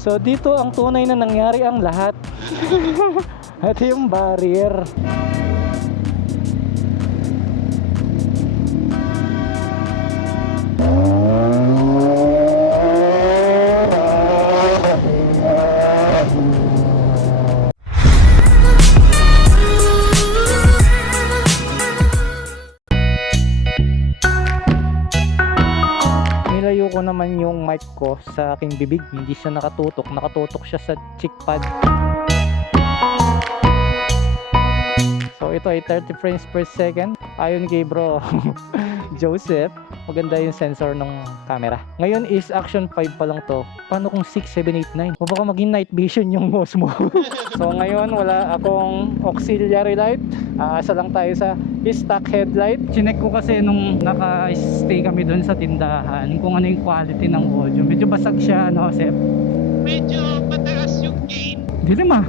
So dito ang tunay na nangyari ang lahat. Ito yung barrier. Nilayo ko naman yung mic ko sa aking bibig, hindi siya nakatutok siya sa cheek pad. So ito ay 30 frames per second ayon kay bro Joseph. Maganda yung sensor ng camera. Ngayon is action 5 pa lang to. Paano kung 6, 7, 8, 9? O baka maging night vision yung boss mo. So ngayon wala akong auxiliary light. Aasa lang tayo sa stock headlight. Chinek ko kasi nung naka-stay kami doon sa tindahan kung ano yung quality ng audio. Medyo basag siya, no, Sep? Medyo mataas yung gain. Dilim ah.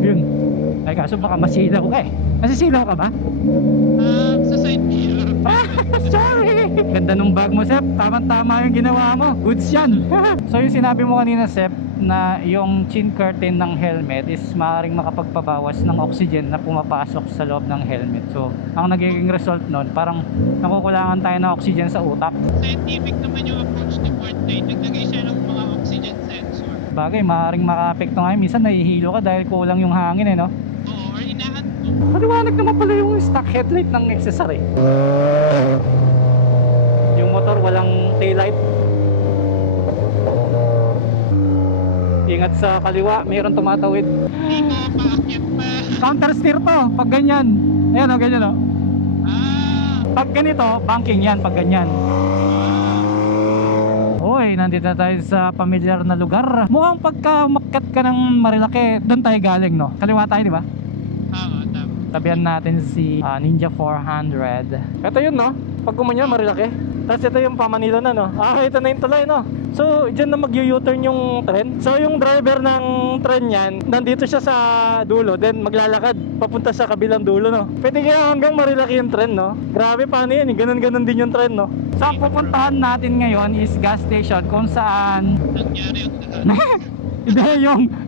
Yun. Ay kaso baka masilaw ka eh. Nasisilaw ka ba? Sa side mirror. Sorry! Ganda nung bag mo, Sep. Tama-tama yung ginawa mo. Goods yan. So yung sinabi mo kanina, Sep, na yung chin curtain ng helmet is maaaring makapagpabawas ng oxygen na pumapasok sa loob ng helmet. So ang nagiging result nun, parang nakukulangan tayo ng oxygen sa utak. Scientific naman yung approach ni Fortnite. Naglagay siya ng mga oxygen sensor. Bagay, maaaring makaapekto nga. Minsan nahihilo ka dahil kulang yung hangin eh, no? Oo, or inaantok. Maliwanag naman pala yung stock headlight ng accessory. Yung motor walang taillight. Ingat sa kaliwa, mayroon tumatawid. Hindi ko paakyat pa. Counter steer to, pag ganyan. Ayan o, ganyan o. Pag ganito, banking yan, pag ganyan. Uy, nandito na tayo sa pamilyar na lugar. Mukhang pagka umakyat ka ng Marilake, doon tayo galing, no? Kaliwa tayo, di ba? Oo, tama. Tabihan natin si Ninja 400. Ito yun, no? Pag gumanyan, Marilake. Tapos ito yung pa-Manila na, no? Ito na yung tulay, no? So, dyan na mag-u-turn yung tren. So, yung driver ng tren yan, nandito siya sa dulo, then maglalakad papunta sa kabilang dulo, no? Pwede kaya hanggang Marilake yung tren, no? Grabe, paano yan? Ganon-ganon din yung tren, no? So, ang pupuntahan natin ngayon is gas station kung saan Nangyari yung lahat.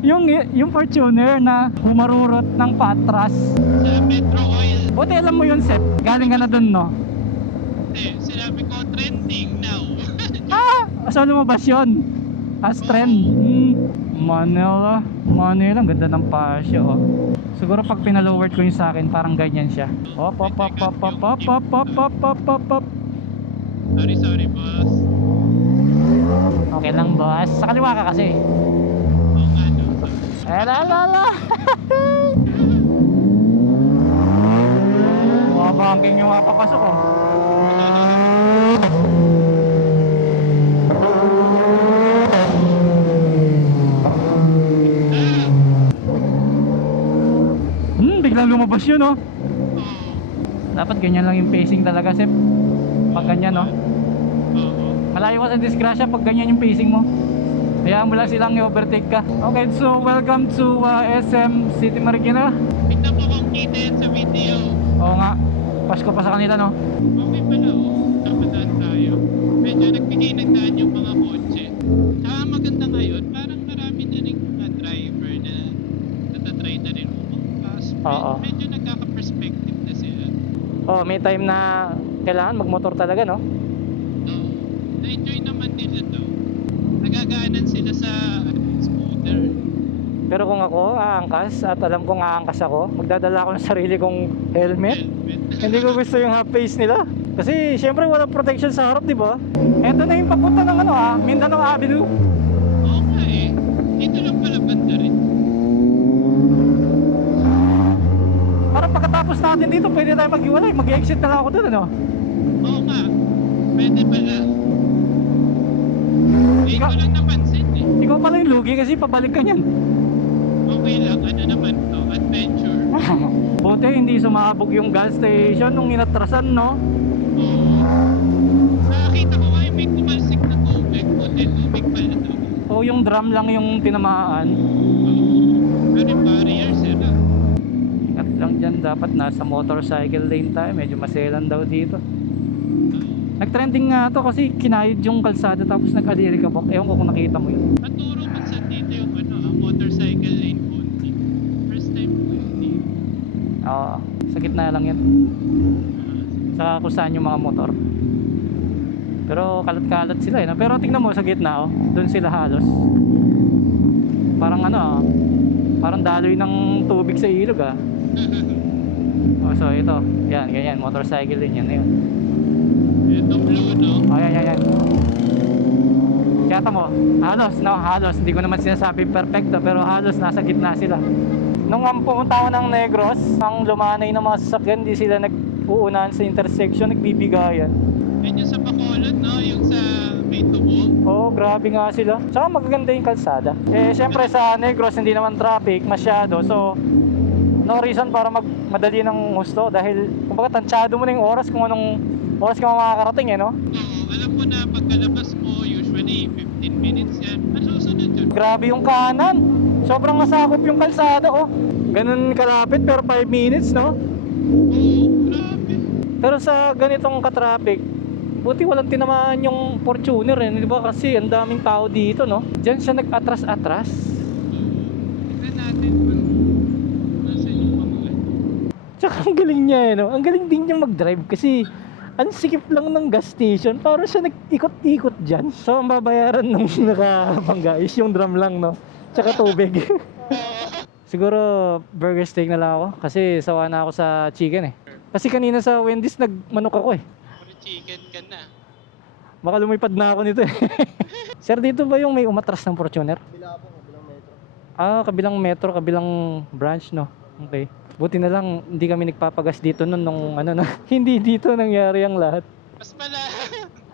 hindi, yung Fortuner na humarurot ng patras. Sa Metro Oil. Buti alam mo yun, Seth. Galing ka na dun, no? Hindi, sinabi ko trending now. So lumabas yun as trend. Manila, ang ganda ng pasyo, oh. Siguro pag pinalowert ko yung sa akin, parang ganyan siya. Op. Sorry, boss. Okay lang, boss. Sa kaliwa ka kasi. Oo nga, no. Lala. Banking yung makapasok, oh. Biglang lumabas yun, oh. Dapat ganyan lang yung pacing talaga, Sep. Pag ganyan, no? Oo. Malayo ka sa disgrasya pag ganyan yung pacing mo. Hayaan mo lang silang i-overtake ka. Okay, so welcome to SM City Marikina. Tignan mo kung kita yan sa video. Oo nga, Pasko pa sa kanila, no? Okay pala, oh. Napadaan tayo. Medyo nagbigay ng daan yung mga kotse. Saka maganda ngayon, parang marami na rin mga driver na natatry na rin umakas. Oo. Medyo nagkaka-perspective na sila. Oh, may time na kailangan magmotor talaga, no? Oo. Na-enjoy naman nila to. Nagagaanan sila sa scooter. Pero kung ako aangkas at alam kong aangkas ako, magdadala ako ng sarili kong helmet. Hindi ko gusto yung half face nila. Kasi syempre walang protection sa harap, di ba? Ito na yung papunta ng Mindanao Avenue. Oo nga eh. Dito lang pala banda rin. Para pagkatapos natin dito, pwede tayo mag-iwalay. Mag-exit na lang ako doon, ano? Oo nga. Pwede pala. Hindi ko lang napansin eh. Ikaw pala yung lugi kasi pabalik ka niyan. Okay lang. Ano naman to? Adventure. Buti hindi sumabog yung gas station nung inatrasan, no? Oo. Nakakita ko nga may tumalsik na tubig. Buti tubig pala to. O yung drum lang yung tinamaan. Pero yung barrier sila. Ingat lang dyan, dapat nasa motorcycle lane tayo. Medyo maselan daw dito. Nagtrending nga to kasi kinayod yung kalsada tapos nag-alirikabok. Ewan ko kung nakita mo yun. At nagturo man sa dito yung motorcycle lane only. First time ko hindi. Oo, sa gitna lang yan. Saka kung saan yung mga motor. Pero kalat-kalat sila eh. No? Pero tingnan mo sa gitna, oh. Doon sila halos. Parang parang daloy ng tubig sa ilog ah. Oh, so ito, yan, ganyan, motorcycle din yan. Ayun. Ito blue, no? Oh, yan. Kaya mo, halos, hindi ko naman sinasabi perfecto, pero halos nasa gitna sila. Nung pumunta ako ng Negros, ang lumanay ng mga sasakyan, di sila nag-uunahan sa intersection, nagbibigayan. Yan yung sa Bacolod, no? Yung sa may tubo. Oo, grabe nga sila. Saka magaganda yung kalsada. Eh, syempre sa Negros, hindi naman traffic masyado. So, no reason para madali ng gusto. Dahil, kumbaga, tansyado mo na yung oras kung anong oras ka makakarating, eh, no? Oo, alam mo na pagkalabas mo, usually 15 minutes yan. Masusunod yun. Grabe yung kanan. Sobrang nasakop yung kalsada, oh. Ganun kalapit, pero 5 minutes, no? Oo, grabe. Pero sa ganitong ka-traffic, buti walang tinamaan yung Fortuner eh, di ba? Kasi ang daming tao dito, no? Diyan siya nag-atras-atras. Tignan natin kung nasan yung mga Tsaka ang galing niya eh, no? Ang galing din niya mag-drive kasi ang sikip lang ng gas station. Parang siya nag-ikot-ikot dyan. So ang babayaran nung nakabangga is yung drum lang, no? Tsaka tubig. Siguro burger steak na lang ako kasi sawa na ako sa chicken eh. Kasi kanina sa Wendy's nagmanok ako eh. Puro chicken ka na. Baka lumipad na ako nito eh. Sir, dito ba yung may umatras ng Fortuner? Kabila po, kabilang metro. Ah, kabilang metro, kabilang branch, no? Okay. Buti na lang hindi kami nagpapagas dito nun nung hindi dito nangyari ang lahat. Mas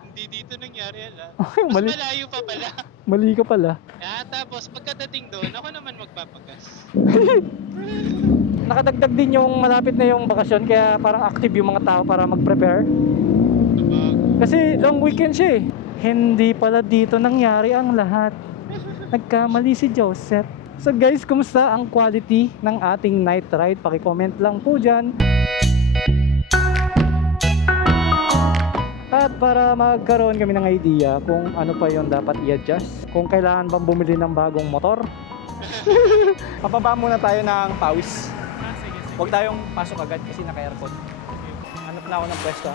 hindi dito nangyari yan, ah. Ay, Mas mali, malayo pa pala. mali ka pala. Tapos pagkadating doon, ako naman magpapagas. Nakadagdag din yung malapit na yung bakasyon kaya parang active yung mga tao para mag-prepare. Kapag Kasi long weekend siya eh. Hindi pala dito nangyari ang lahat. Nagkamali si Joseph. So guys, kumusta ang quality ng ating night ride? Paki-comment lang po dyan. At para magkaroon kami ng idea kung ano pa yung dapat i-adjust, kung kailangan bang bumili ng bagong motor. Pababa muna tayo ng pawis. sige. Huwag tayong pasok agad kasi naka-aircon. Hanap na ako ng pwesto.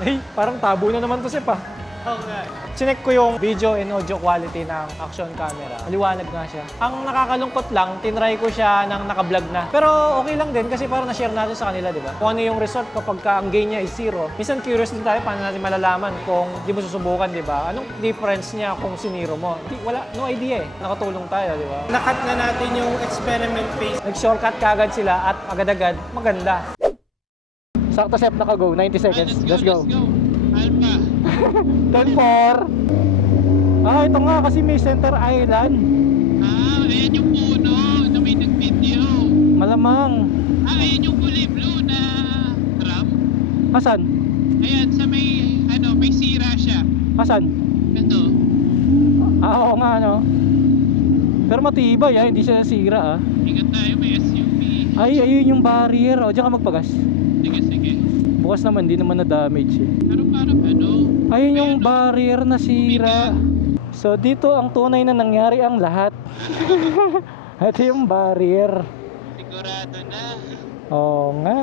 Eh, parang tabo na naman to, Sep ah. Okay. Chinek ko yung video and audio quality ng action camera. Maliwanag nga siya. Ang nakakalungkot lang, tinry ko siya ng naka-vlog na. Pero okay lang din kasi parang na-share natin sa kanila, di ba? Kung ano yung result kapag ang gain niya is 0. Minsan curious din tayo paano natin malalaman kung di mo susubukan, di ba? Anong difference niya kung siniro mo? Wala, no idea eh. Nakatulong tayo, di ba? Nakat na natin yung experiment phase. Nag-shortcut kagad sila at agad-agad maganda. Sakto, Sep, naka-go. 90 seconds. Let's go. Alpha. 10-4. Ah, ito nga kasi may center island. Ayan yung puno na may nag-video. Malamang. Ayan yung kulay blue na drum. Asan? Ayan, sa may sira siya. Asan? Ito. Ah, oo nga, no? Pero matibay, hindi siya nasira, ah. Ingat tayo, may SUV. Ay, ayun yung barrier. O, diyan ka magpagas. Sige. Bukas naman, di naman na-damage, eh. Pero parang Ayun yung barrier na sira. So, dito ang tunay na nangyari ang lahat. Ito yung barrier. sigurado na. Oo nga.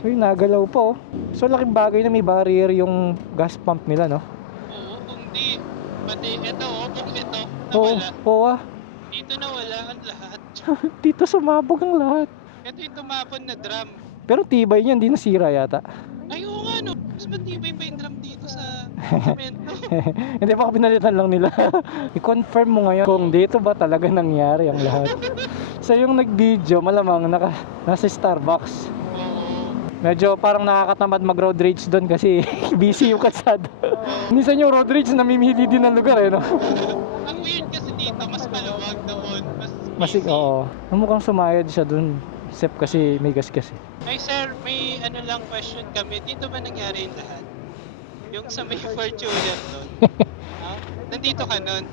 Uy, nagalaw pa, oh. So, laking bagay na may barrier yung gas pump nila, no? Oo, kung di. Pati ito, kung ito, Oo, nawala. oo, ah. Dito nawala ang lahat. Dito sumabog ang lahat. Ito yung tumapon na drum. Pero tibay niya, hindi nasira yata. Ay, oo nga, no. Mas matibay pa yung drum dito sa semento. Hindi pa pinalitan lang nila. I-confirm mo ngayon kung dito ba talaga nangyari ang lahat. So yung nag-video, malamang nasa Starbucks. Oo. Medyo parang nakakatamad mag-road rage doon kasi busy yung kalsada. Minsan yung road rage namimili din ng lugar, eh, no? Ang weird kasi dito, mas maluwag doon. Mas Masig, oo. Mukhang sumayad siya doon. Except kasi may gas kasi. Ay sir, may lang question kami. Dito ba nangyari yung lahat? Yung sa may Fortuner doon. Ha? Nandito ka nun?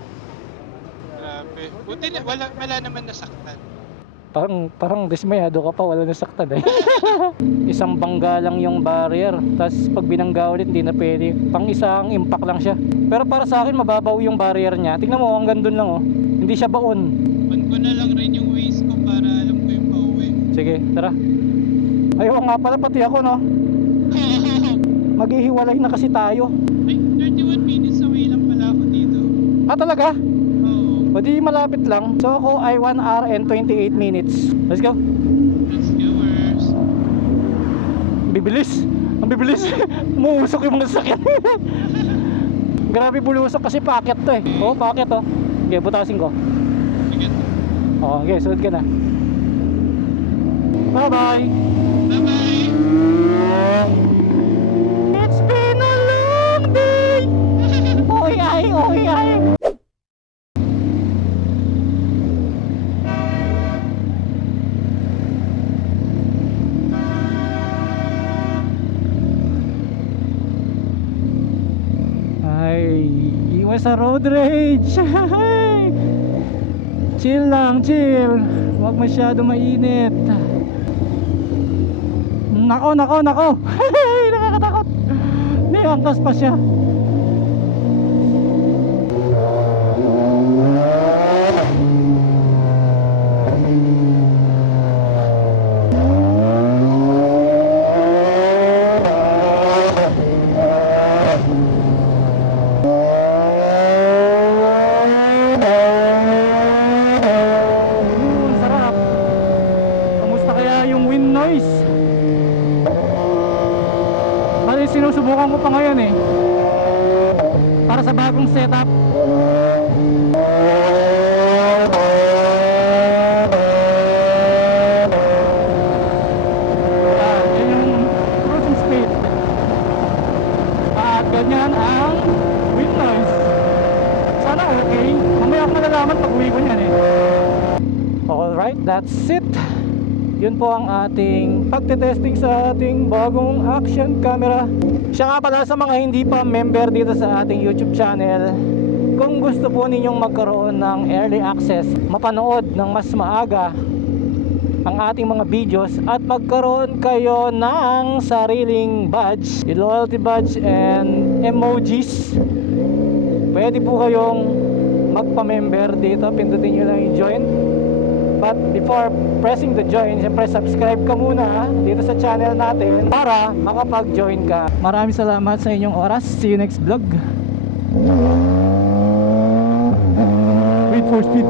Grabe. Buti na, wala naman nasaktan. Parang dismayado ka pa, wala nasaktan eh. Isang bangga lang yung barrier, tapos pag binangga ulit hindi na pwede. Pang isang impact lang siya. Pero para sa akin mababaw yung barrier niya. Tingnan mo, hanggang dun lang oh. Hindi siya baon. On ko na lang rin yung waist ko para alam ko yung pauwi. Sige, tara. Ayoko nga pala, pati ako no. Maghihiwalay na kasi tayo. Ay, 31 minutes away lang pala ako dito. Ah, talaga? Oo. O di malapit lang. So ako ay 1 hour and 28 minutes. Let's go. Let's go, Wars. Bibilis. Ang bibilis. Umuusok yung mga sasakyan. Grabe bulusok kasi packet to eh. Oo, packet oh. Okay, butasin ko. Sige. Oo, okay, sunod ka na. Bye bye. Bye-bye! It's been a long day. Oy ay, oy ay. Ay, iwas sa road rage. Chill lang, chill. Huwag masyado mainit. Nako, nako, nako. Nakakatakot. May angkas pa siya. Sarap. Kamusta kaya yung wind noise? Bali sinusubukan ko pa ngayon eh. Para sa bagong setup. Yan yung cruising speed. At ganyan ang wind noise. Sana okay. Mamaya ako malalaman pag uwi ko niyan eh. Alright, that's it. Yun po ang ating pagtetesting sa ating bagong action camera. Siya nga pala sa mga hindi pa member dito sa ating YouTube channel, kung gusto po ninyong magkaroon ng early access, mapanood ng mas maaga ang ating mga videos at magkaroon kayo ng sariling badge, loyalty badge and emojis, pwede po kayong magpa-member dito. Pindutin nyo lang yung join. But before pressing the join, siyempre subscribe ka muna dito sa channel natin para makapag-join ka. Maraming salamat sa inyong oras. See you next vlog. Wait for speed.